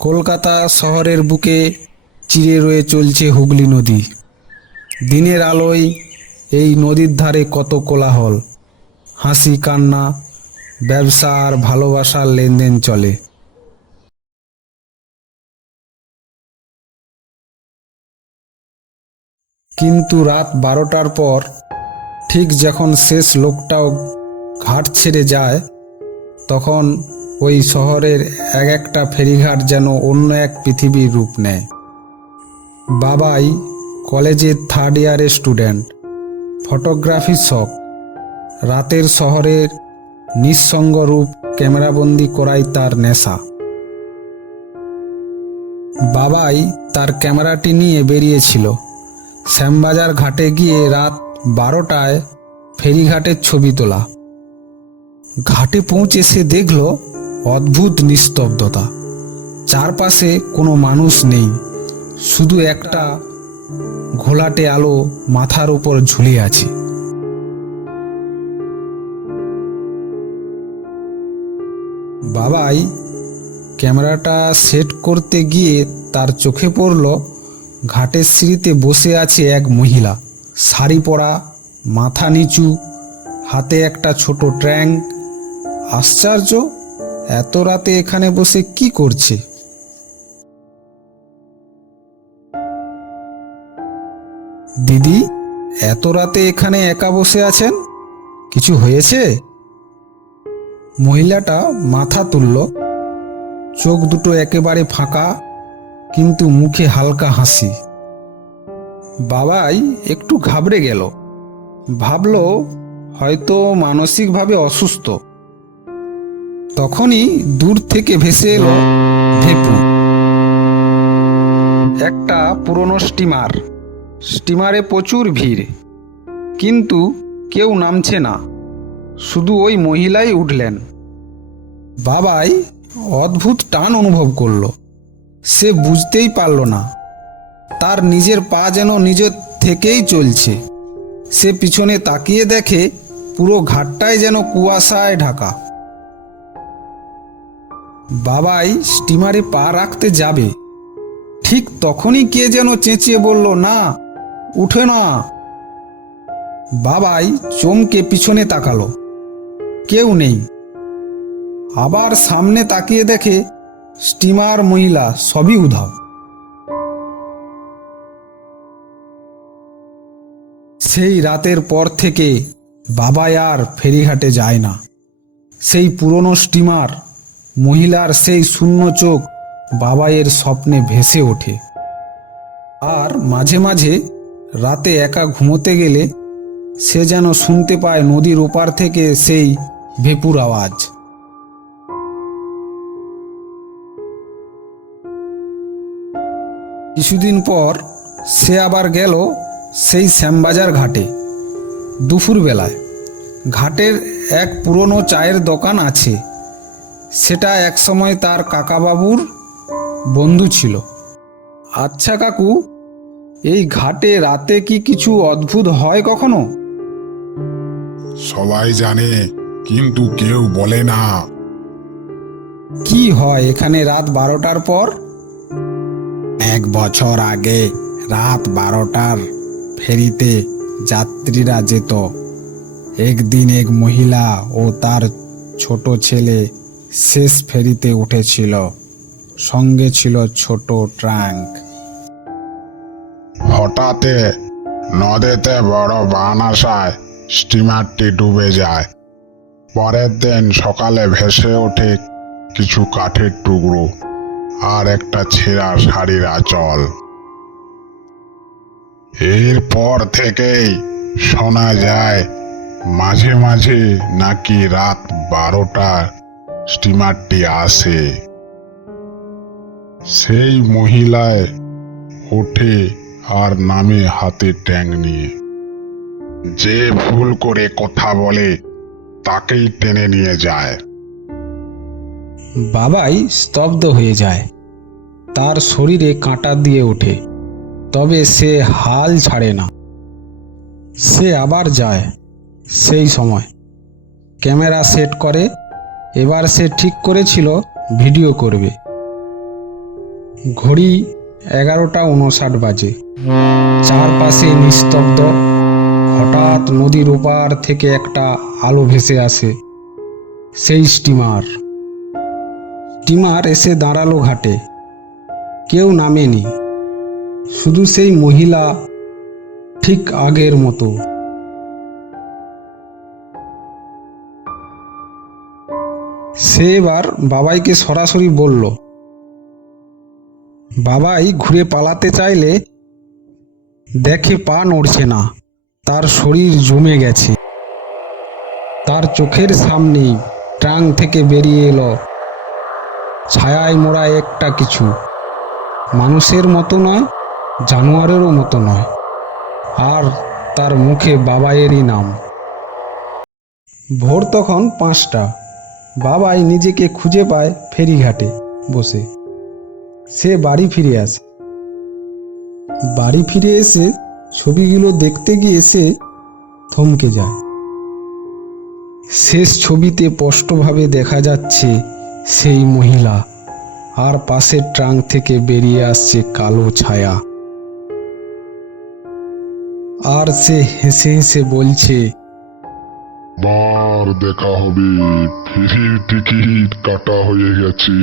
কলকাতা শহরের বুকে চিরে রয়ে চলছে হুগলি নদী। দিনের আলোয় এই নদীর ধারে কত কোলাহল, হাসি কান্না, ব্যবসা আর ভালোবাসার লেনদেন চলে। কিন্তু রাত 12টার পর ঠিক যখন শেষ লোকটাও ঘাট ছেড়ে যায়, তখন ওই শহরের এক একটা ফেরিঘাট যেন অন্য এক পৃথিবীর রূপ নেয়। বাবাই কলেজের 3rd ইয়ারের স্টুডেন্ট, ফটোগ্রাফির শখ, রাতের শহরের নিঃসঙ্গ রূপ ক্যামেরাবন্দি করাই তার নেশা। বাবাই তার ক্যামেরাটি নিয়ে বেরিয়েছিল শ্যামবাজার ঘাটে গিয়ে রাত 12টায় ফেরিঘাটের ছবি তোলা। ঘাটে পৌঁছে সে দেখল অদ্ভুত নিস্তব্ধতা, চারপাশে কোনো মানুষ নেই, শুধু একটা ঘোলাটে আলো মাথার উপর ঝুলে আছে। বাবাই ক্যামেরাটা সেট করতে গিয়ে তার চোখে পড়ল ঘাটের সিঁড়িতে বসে আছে এক মহিলা, শাড়ি পরা, মাথা নিচু, হাতে একটা ছোট ট্যাঙ্ক। আশ্চর্য, এত রাতে এখানে বসে কি করছে? দিদি, এত রাতে এখানে একা বসে আছেন, কিছু হয়েছে? মহিলাটা মাথা তুলল, চোখ দুটো একেবারে ফাঁকা, কিন্তু মুখে হালকা হাসি। বাবাই একটু ঘাবড়ে গেল, ভাবল হয়তো মানসিকভাবে অসুস্থ। তখনই দূর থেকে ভেসে এলো ভেপু, একটা পুরনো স্টিমার। স্টিমারে প্রচুর ভিড়, কিন্তু কেউ নামছে না, শুধু ওই মহিলাই উঠলেন। বাবাই অদ্ভুত টান অনুভব করল। সে বুঝতেই পারল না, তার নিজের পা যেন নিজের থেকেই চলছে। সে পিছনে তাকিয়ে দেখে পুরো ঘাটটাই যেন কুয়াশায় ঢাকা। বাবাই স্টিমারে পা রাখতে যাবে, ঠিক তখনই কে যেন চেঁচিয়ে বলল, না, উঠে না। বাবাই চমকে পিছনে তাকালো, কেউ নেই। আবার সামনে তাকিয়ে দেখে স্টিমার, মহিলা, সবই উধাও। সেই রাতের পর থেকে বাবাই আর ফেরিঘাটে যায় না। সেই পুরনো স্টিমার, মহিলার সেই শূন্য চোখ বাবাইয়ের স্বপ্নে ভেসে ওঠে। আর মাঝে মাঝে রাতে একা ঘুমোতে গেলে সে যেন শুনতে পায় নদীর ওপার থেকে সেই ভেপুর আওয়াজ। কিছুদিন পর সে আবার গেল সেই শ্যামবাজার ঘাটে। দুপুরবেলায় ঘাটের এক পুরনো চায়ের দোকান আছে, সেটা একসময় তার কাকাবাবুর বন্ধু ছিল। আচ্ছা কাকু, এই ঘাটে রাতে কি কিছু অদ্ভুত হয় কখনো? সবাই জানে, কিন্তু কেউ বলে না। কি হয় এখানে রাত 12টার পর? 1 বছর আগে রাত 12টার ফেরিতে যাত্রীরা যেত। একদিন এক মহিলা ও তার ছোট ছেলে শেষ ফেরিতে উঠেছিল। সঙ্গে ছিল ছোট ট্রাঙ্ক। হঠাৎ নদীতে বড় বান আসায় স্টিমারটি ডুবে যায়। পরের দিন সকালে ভেসে ওঠে কিছু কাঠের টুকরো আর একটা ছেঁড়া শাড়ির আঁচল। এরপর থেকেই শোনা যায় মাঝে মাঝে নাকি রাত 12টায় স্টিমারটি আসে। সেই মহিলায় ওঠে আর নামে হাতে ট্যাঙ্ক নিয়ে। যে ভুল করে কথা বলে তাকেই টেনে নিয়ে যায়। বাবাই স্তব্ধ হয়ে যায়, তার শরীরে কাঁটা দিয়ে ওঠে, তবে সে হাল ছাড়ে না। সে আবার যায় সেই সময়, ক্যামেরা সেট করে। এবার সে ঠিক করেছিল ভিডিও করবে। ঘড়ি 11:59 বাজে। চারপাশে নিস্তব্ধ। হঠাৎ নদীর ওপার থেকে একটা আলো ভেসে আসে। সেই স্টিমার এসে দাঁড়ালো ঘাটে। কেউ নামেনি, শুধু সেই মহিলা, ঠিক আগের মতো। সে এবার বাবাইকে সরাসরি বলল। বাবাই ঘুরে পালাতে চাইলে দেখে পা নড়ছে না, তার শরীর জমে গেছে। তার চোখের সামনেই ট্রাঙ্ক থেকে বেরিয়ে এলো ছায়ায় মোড়া একটা কিছু। মানুষের মতো নয়, জানোয়ারেরও মতো নয়, আর তার মুখে বাবাইয়েরই নাম। ভোর তখন 5টা। বাবাই নিজেকে খুঁজে পায় ফেরিঘাটে বসে। সে বাড়ি ফিরে আসে। বাড়ি ফিরে এসে ছবিগুলো দেখতে গিয়ে সে থমকে যায়। শেষ ছবিতে স্পষ্টভাবে দেখা যাচ্ছে সেই মহিলা, আর পাশের ট্রাঙ্ক থেকে বেরিয়ে আসছে কালো ছায়া। আর সে হেসে হেসে বলছে, বার দেখা হবে, ফেরির টিকিট কাটা হয়ে গেছে।